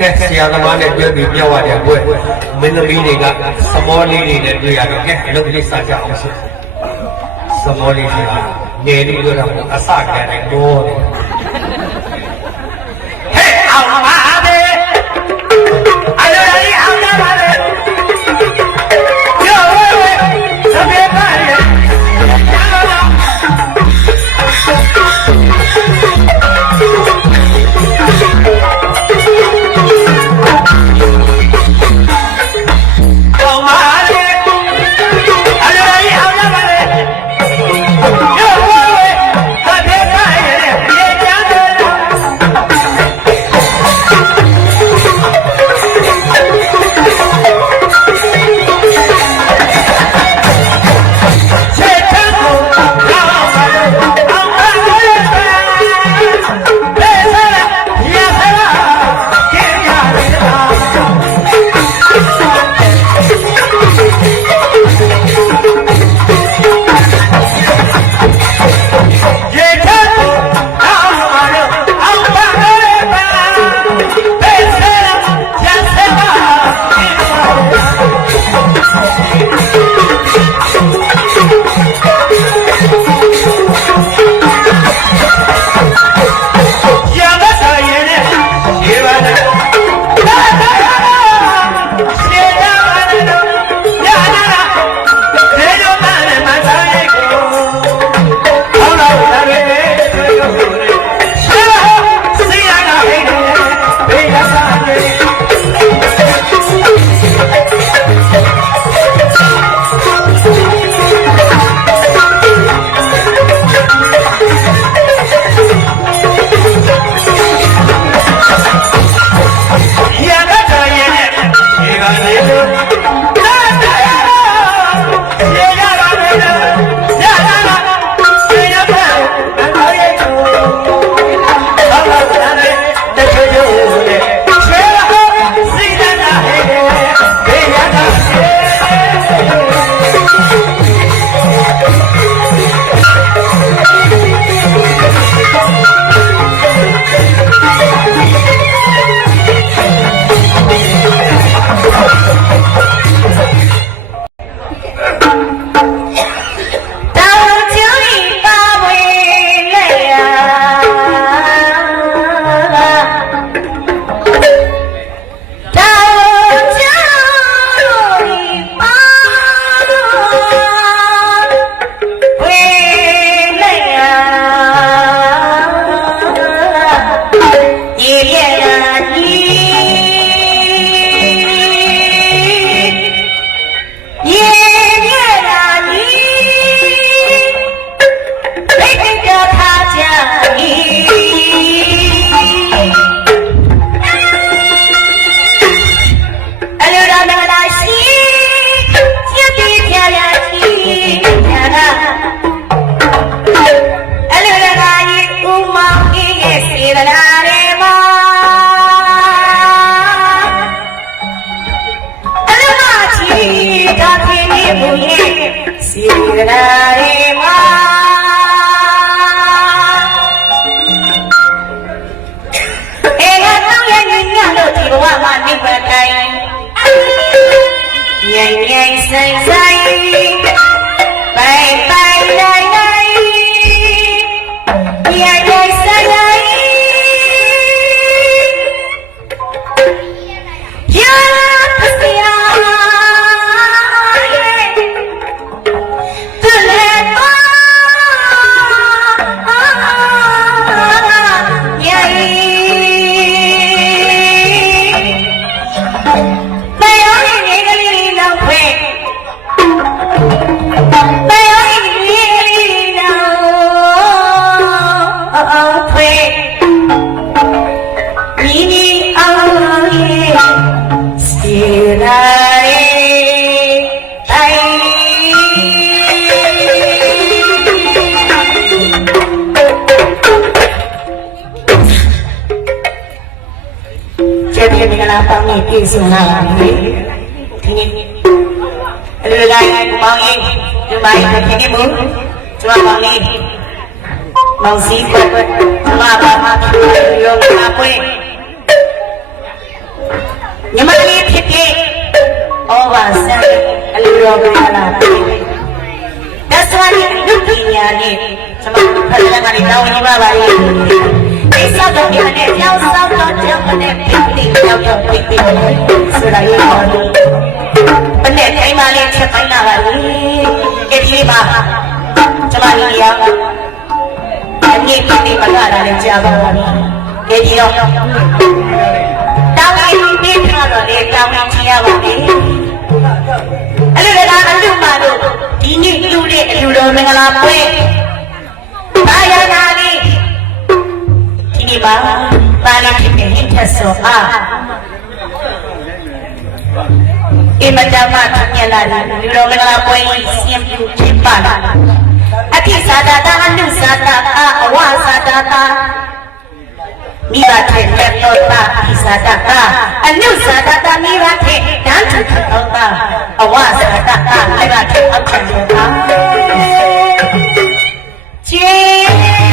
ကဲဆရာသမားနဲ့တွေ့ပြီးပြောရတဲ့ဘွဲမင်းသမီးတွေကသမောလေးတွေနဲ့တွေ့ရတော့ကဲအလုပ်လေးစကြအောင်ဆိုသမောလေးတွေကငယ်လေးတို့တော့အစကတည်းကတော့တယ်ဟဲ့အောင် စီရာရီမာအေရတော့ရဲ့ညညလို့ဒီဘဝမှာနိဗ္ဗာန်တိုင်းငြိမ်ငြိမ်ဆိုင်ဆိုင် ဆုံးလာပါပြီ။ဒီနေ့အလူလိုက်မောင်လေးဒီမိုင်းခင်ဗျမို့ကျွမ်းမောင်လေးမောင်စီကွတ်ကျမပါမရောလာပွဲညမလေးဖြစ်ဖြစ်ဩဘာဆန်အလူရောကလာပါဒါဆိုရင်လူပညာနဲ့ကျမတို့ဖက်လက်ကနေတောင်းရပါပါရဲ့ မ့်ဒီစောက်တော့ဒီနဲ့ကြောက်စောက်တော့ကြောက်တဲ့ပိပိကြောက်တော့ပိပိဆိုတာရေးပါလို့ဘယ်နဲ့အိမ်မလေးချက်ပိုင်းလာပါလိမ့်ကြည့်ပါကျွန်မလေးရောအနည်းပိပိမလာတာလည်းကြားပါပါကြည့်ရောတောင်းရင်ပြီးထားတော့လေတောင်းရင်ချရပါမယ်အဲ့ဒီကအလူမတို့ဒီနေ့လူတဲ့အလူတော်မင်္ဂလာပွဲဘာယာနာလေး ဒီနေ့ပါပါဠိဖြစ်တဲ့ဟိထဆောအားအမတမထမြလာတယ်လူတော်မင်္ဂလာပွဲကြီးစင်ပြဖြစ်ပါလားအတိသာဒတာအနုသာဒတာအဝသာဒတာမိဘထေလက်တော်တာဒီသာဒတာအနုသာဒတာမိဘထေတန်းထတော်တာအဝသာဒတာမိဘထေအခန့်တော်တာချေ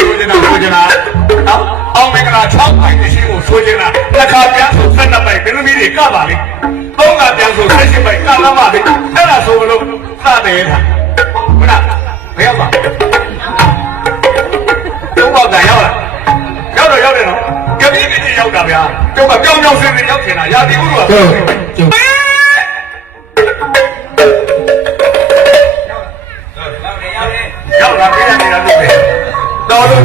ဆိုချင်တာဆိုချင်တာနော်အောင်မင်္ဂလာ6ပိုင်းတရှိကိုဆိုချင်တာတစ်ခါပြန်ဆို12ပိုင်းဘယ်လိုမျိုးတွေကပါလဲသုံးခါပြန်ဆို18ပိုင်းကလာပါလေအဲ့ဒါဆိုလို့စတယ်လားဟုတ်လားဘယ်ရောက်ပါသုံးပေါက်တန်ရောက်လားရောက်တော့ရောက်တယ်နော်ကြပြင်းကြည့်ရောက်တာဗျာကျုပ်ကကြောင်ကြောင်စင်စင်ရောက်နေတာရာသီဥတုကဟုတ်ကျုပ် No, no,